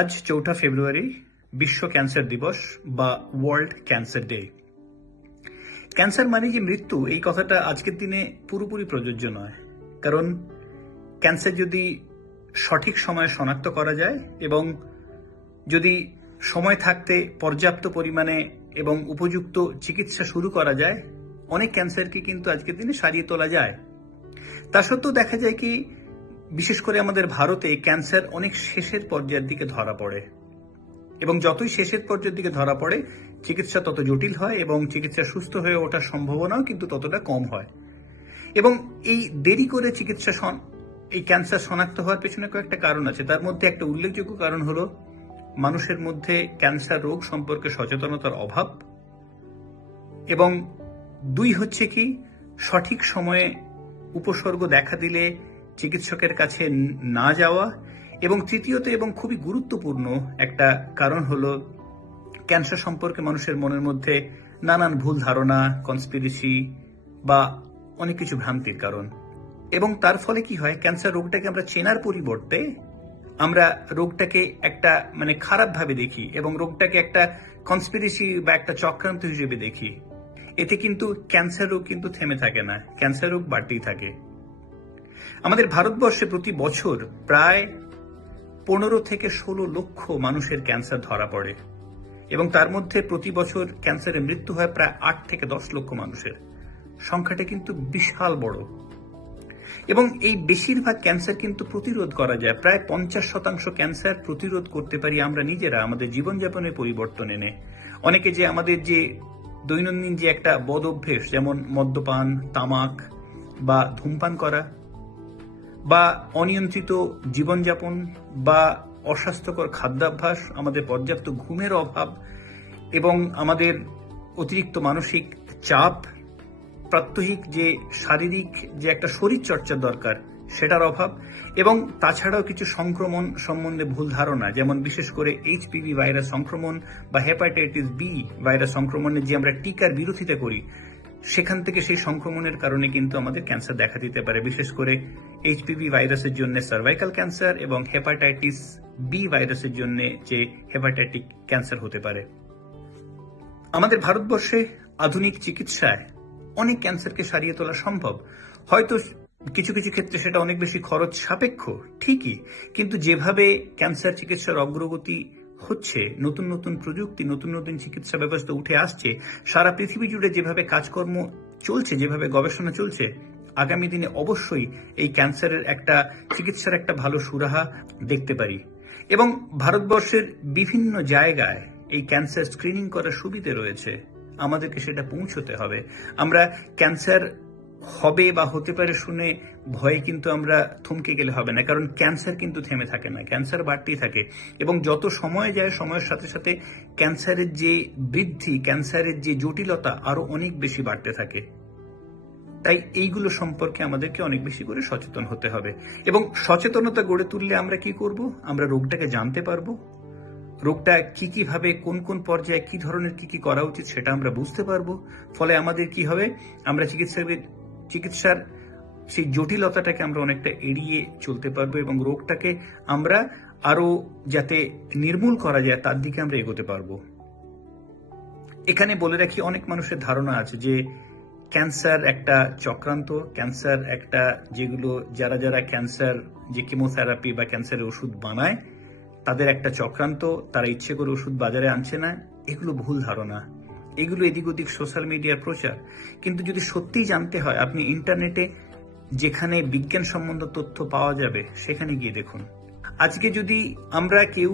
আজ ৪ঠা ফেব্রুয়ারি বিশ্ব ক্যান্সার দিবস বা ওয়ার্ল্ড ক্যান্সার ডে। ক্যান্সার মানে যে মৃত্যু, এই কথাটা আজকের দিনে পুরোপুরি প্রযোজ্য নয়। কারণ ক্যান্সার যদি সঠিক সময়ে শনাক্ত করা যায় এবং যদি সময় থাকতে পর্যাপ্ত পরিমাণে এবং উপযুক্ত চিকিৎসা শুরু করা যায়, অনেক ক্যান্সারকে কিন্তু আজকের দিনে সারিয়ে তোলা যায়। তা সত্ত্বেও দেখা যায় কি, বিশেষ করে আমাদের ভারতে ক্যান্সার অনেক শেষের পর্যায়ের দিকে ধরা পড়ে এবং যতই শেষের পর্যায়ের দিকে ধরা পড়ে চিকিৎসা তত জটিল হয় এবং চিকিৎসা সুস্থ হয়ে ওঠার সম্ভাবনাও কিন্তু ততটা কম হয়। এবং এই দেরি করে এই ক্যান্সার শনাক্ত হওয়ার পেছনে কয়েকটা কারণ আছে। তার মধ্যে একটা উল্লেখযোগ্য কারণ হলো মানুষের মধ্যে ক্যান্সার রোগ সম্পর্কে সচেতনতার অভাব, এবং দুই হচ্ছে কি, সঠিক সময়ে উপসর্গ দেখা দিলে চিকিৎসকের কাছে না যাওয়া, এবং তৃতীয়ত এবং খুবই গুরুত্বপূর্ণ একটা কারণ হলো ক্যান্সার সম্পর্কে মানুষের মনের মধ্যে নানান ভুল ধারণা, কনস্পিরেসি বা অনেক কিছু ভ্রান্তির কারণ। এবং তার ফলে কি হয়, ক্যান্সার রোগটাকে আমরা চেনার পরিবর্তে আমরা রোগটাকে একটা খারাপ ভাবে দেখি এবং রোগটাকে একটা কনস্পিরেসি বা একটা চক্রান্ত হিসেবে দেখি। এতে কিন্তু ক্যান্সার রোগ কিন্তু থেমে থাকে না, ক্যান্সার রোগ বাড়তেই থাকে। আমাদের ভারতবর্ষে প্রতি বছর প্রায় 15 থেকে 16 লক্ষ মানুষের ক্যান্সার ধরা পড়ে এবং তার মধ্যে প্রতি বছর ক্যান্সারে মৃত্যু হয় প্রায় 8 থেকে 10 লক্ষ মানুষের। সংখ্যাটা কিন্তু বিশাল বড়। এবং এই বেশিরভাগ ক্যান্সার কিন্তু প্রতিরোধ করা যায়। প্রায় 50% ক্যান্সার প্রতিরোধ করতে পারি আমরা নিজেরা আমাদের জীবনযাপনের পরিবর্তন এনে। অনেকে যে আমাদের যে দৈনন্দিন যে একটা বদ অভ্যেস, যেমন মদ্যপান, তামাক বা ধূমপান করা বা অনিয়ন্ত্রিত জীবনযাপন বা অস্বাস্থ্যকর খাদ্যাভ্যাস, আমাদের পর্যাপ্ত ঘুমের অভাব এবং আমাদের অতিরিক্ত মানসিক চাপ, প্রাত্যহিক যে শারীরিক যে একটা শরীর চর্চার দরকার সেটার অভাব, এবং তাছাড়াও কিছু সংক্রমণ সম্বন্ধে ভুল ধারণা, যেমন বিশেষ করে এইচপিভি ভাইরাস সংক্রমণ বা হেপাটাইটিস বি ভাইরাস সংক্রমণের যে আমরা টিকার বিরোধিতা করি, সেখান থেকে সেই সংক্রমণের কারণে কিন্তু আমাদের ক্যান্সার দেখা দিতে পারে। বিশেষ করে এইচপিভি ভাইরাসের জন্য সার্ভাইকাল ক্যান্সার এবং হেপাটাইটিস বি ভাইরাসের জন্য যে হেপাটাইটিক ক্যান্সার হতে পারে। আমাদের ভারতবর্ষে আধুনিক চিকিৎসায় অনেক ক্যান্সারকে সারিয়ে তোলা সম্ভব। হয়তো কিছু কিছু ক্ষেত্রে সেটা অনেক বেশি খরচ সাপেক্ষ, ঠিকই, কিন্তু যেভাবে ক্যান্সার চিকিৎসার অগ্রগতি হচ্ছে, নতুন নতুন প্রযুক্তি, নতুন নতুন চিকিৎসা ব্যবস্থা উঠে আসছে, সারা পৃথিবী জুড়ে যেভাবে কাজকর্ম চলছে, যেভাবে গবেষণা চলছে, আগামী দিনে অবশ্যই এই ক্যান্সারের একটা চিকিৎসার একটা ভালো সুরাহা দেখতে পারি। এবং ভারতবর্ষের বিভিন্ন জায়গায় এই ক্যান্সার স্ক্রিনিং করার সুবিধে রয়েছে, আমাদেরকে সেটা পৌঁছতে হবে। আমরা ক্যান্সার হবে বা হতে পারে শুনে ভয়ে কিন্তু আমরা থমকে গেলে হবে না, কারণ ক্যান্সার কিন্তু থেমে থাকে না, ক্যান্সার বাড়তেই থাকে। এবং যত সময় যায়, সময়ের সাথে সাথে ক্যান্সারের যে বৃদ্ধি, ক্যান্সারের যে জটিলতা আরো অনেক বেশি বাড়তে থাকে। তাই এইগুলো সম্পর্কে আমাদেরকে অনেক বেশি করে সচেতন হতে হবে। এবং সচেতনতা গড়ে তুললে আমরা কি করব, আমরা রোগটাকে জানতে পারবো, রোগটা কি ভাবে কোন কোন পর্যায়ে কি ধরনের কি করা উচিত সেটা আমরা বুঝতে পারবো। ফলে আমাদের কি হবে, আমরা চিকিৎসার সেই জটিলতাটাকে আমরা অনেকটা এড়িয়ে চলতে পারবো এবং রোগটাকে আমরা আরো যাতে নির্মূল করা যায় তার দিকে আমরা এগোতে পারবো। এখানে বলে রাখি, অনেক মানুষের ধারণা আছে যে ক্যান্সার একটা চক্রান্ত, ক্যান্সার একটা যেগুলো যারা ক্যান্সার যে কেমোথেরাপি বা ক্যান্সারের ওষুধ বানায় তাদের একটা চক্রান্ত, তারা ইচ্ছে করে ওষুধ বাজারে আনছে না। এগুলো ভুল ধারণা, এগুলো এদিক ওদিক সোশ্যাল মিডিয়ার প্রচার। কিন্তু যদি সত্যিই জানতে হয়, আপনি ইন্টারনেটে যেখানে বিজ্ঞান সম্বন্ধ তথ্য পাওয়া যাবে সেখানে গিয়ে দেখুন। আজকে যদি আমরা কেউ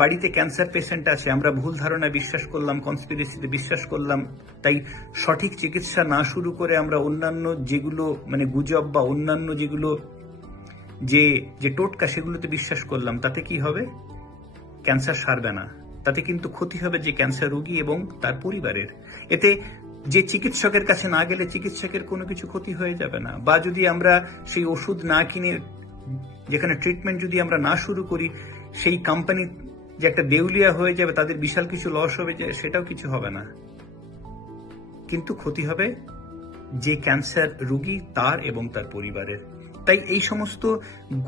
বাড়িতে ক্যান্সার পেশেন্ট আছে, আমরা ভুল ধারণা বিশ্বাস করলাম, কনস্পিরেসিতে বিশ্বাস করলাম, তাই সঠিক চিকিৎসা না শুরু করে আমরা অন্যান্য যেগুলো গুজব বা অন্যান্য যেগুলো যে টোটকা সেগুলোতে বিশ্বাস করলাম, তাতে কি হবে, ক্যান্সার সারবে না, তাতে কিন্তু ক্ষতি হবে যে ক্যান্সার রোগী এবং তার পরিবারের। এতে যে চিকিৎসকের কাছে না গেলে চিকিৎসকের কোনো কিছু ক্ষতি হয়ে যাবে না, বা যদি আমরা সেই ওষুধ না কিনে যেখানে ট্রিটমেন্ট যদি আমরা না শুরু করি, সেই কোম্পানি যে একটা দেউলিয়া হয়ে যাবে, তাদের বিশাল কিছু লস হবে, যে সেটাও কিছু হবে না, কিন্তু ক্ষতি হবে যে ক্যান্সার রোগী তার এবং তার পরিবারের। তাই এই সমস্ত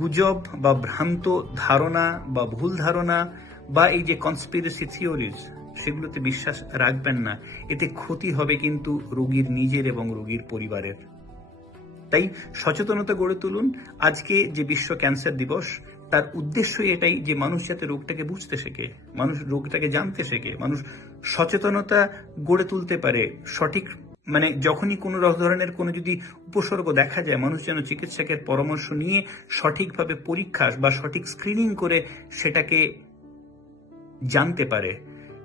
গুজব বা ভ্রান্ত ধারণা বা ভুল ধারণা বা এই যে কনস্পিরেসি থিওরিজ, সেগুলোতে বিশ্বাস রাখবেন না। এতে ক্ষতি হবে কিন্তু রোগীর নিজের এবং রোগীর পরিবারের। তাই সচেতনতা গড়ে তুলুন। আজকে যে বিশ্ব ক্যান্সার দিবস, তার উদ্দেশ্যই এটাই যে মানুষ যাতে রোগটাকে বুঝতে শেখে, মানুষ রোগটাকে জানতে শেখে, মানুষ সচেতনতা গড়ে তুলতে পারে। সঠিক যখনই কোনো ধরনের কোনো যদি উপসর্গ দেখা যায়, মানুষ যেন চিকিৎসকের পরামর্শ নিয়ে সঠিকভাবে পরীক্ষা বা সঠিক স্ক্রিনিং করে সেটাকে জানতে পারে।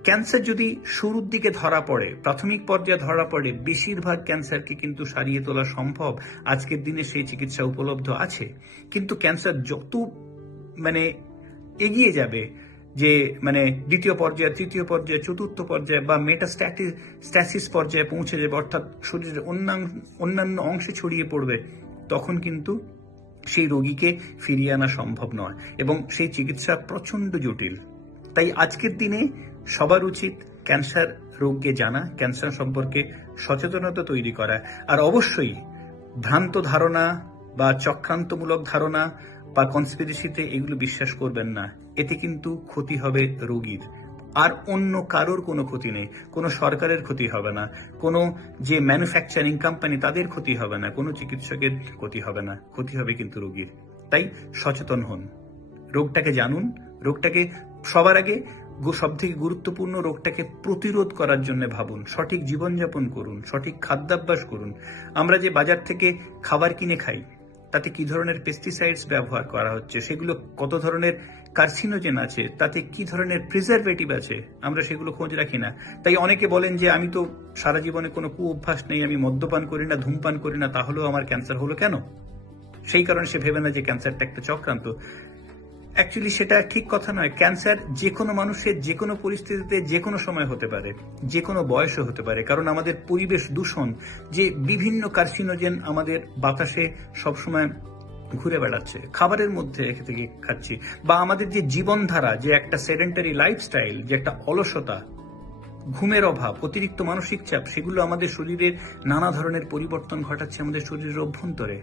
ক্যান্সার যদি শুরুর দিকে ধরা পড়ে, প্রাথমিক পর্যায়ে ধরা পড়ে, বেশিরভাগ ক্যান্সারকে কিন্তু সারিয়ে তোলা সম্ভব। আজকের দিনে সেই চিকিৎসা উপলব্ধ আছে। কিন্তু ক্যান্সার যত এগিয়ে যাবে, যে দ্বিতীয় পর্যায়ে, তৃতীয় পর্যায়ে, চতুর্থ পর্যায়ে বা মেটাস্ট্যাসিস পর্যায়ে পৌঁছে যাবে, অর্থাৎ শরীরের অন্যান্য অংশে ছড়িয়ে পড়বে, তখন কিন্তু সেই রোগীকে ফিরিয়ে আনা সম্ভব নয় এবং সেই চিকিৎসা প্রচন্ড জটিল। তাই আজকের দিনে সবার উচিত ক্যান্সার রোগকে জানা, ক্যান্সার সম্পর্কে সচেতনতা তৈরি করা। আর অবশ্যই ভ্রান্ত ধারণা বা চক্রান্তমূলক ধারণা বা কনস্পিরেসিতে এগুলো বিশ্বাস করবেন না। এতে কিন্তু ক্ষতি হবে রোগীর, আর অন্য কারোর কোনো ক্ষতি নেই। কোনো সরকারের ক্ষতি হবে না, কোনো যে ম্যানুফ্যাকচারিং কোম্পানি তাদের ক্ষতি হবে না, কোনো চিকিৎসকের ক্ষতি হবে না, ক্ষতি হবে কিন্তু রোগীর। তাই সচেতন হন, রোগটাকে জানুন, রোগটাকে সবার আগে সব থেকে গুরুত্বপূর্ণ রোগটাকে প্রতিরোধ করার জন্য ভাবুন, সঠিক জীবনযাপন করুন, সঠিক খাদ্যাভ্যাস করুন। আমরা যে বাজার থেকে খাবার কিনে খাই, তাতে কি ধরনের পেস্টিসাইডস ব্যবহার করা হচ্ছে, সেগুলো কত ধরনের কার্সিনোজেন আছে, তাতে কি ধরনের প্রিজারভেটিভ আছে, আমরা সেগুলো খোঁজ রাখি না। তাই অনেকে বলেন যে আমি তো সারা জীবনে কোনো কুঅভ্যাস নেই, আমি মদ্যপান করি না, ধূমপান করি না, তাহলেও আমার ক্যান্সার হলো কেন? সেই কারণে সে ভেবে না যে ক্যান্সারটা একটা চক্রান্ত। অ্যাকচুয়ালি সেটা ঠিক কথা নয়। ক্যান্সার যে কোনো মানুষের যে কোনো পরিস্থিতিতে যে কোনো সময় হতে পারে, যে কোনো বয়সে হতে পারে। কারণ আমাদের পরিবেশ দূষণ, যে বিভিন্ন কার্সিনোজেন আমাদের বাতাসে সবসময় ঘুরে বেড়াচ্ছে, খাবারের মধ্যে রেখে থেকে খাচ্ছি, বা আমাদের যে জীবনধারা, যে একটা সেডেন্টারি লাইফস্টাইল, যে একটা অলসতা, ঘুমের অভাব, অতিরিক্ত মানসিক চাপ, সেগুলো আমাদের শরীরের নানা ধরনের পরিবর্তন ঘটাচ্ছে আমাদের শরীরের অভ্যন্তরে।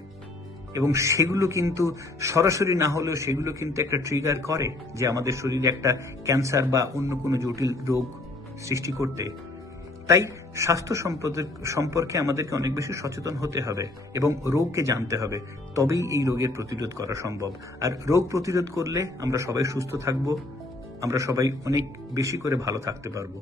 এবং সেগুলো কিন্তু সরাসরি না হলেও সেগুলো কিন্তু একটা ট্রিগার করে যে আমাদের শরীরে একটা ক্যান্সার বা অন্য কোনো জটিল রোগ সৃষ্টি করতে। তাই স্বাস্থ্য সম্পর্কে আমাদেরকে অনেক বেশি সচেতন হতে হবে এবং রোগকে জানতে হবে, তবেই এই রোগের প্রতিরোধ করা সম্ভব। আর রোগ প্রতিরোধ করলে আমরা সবাই সুস্থ থাকবো, আমরা সবাই অনেক বেশি করে ভালো থাকতে পারবো।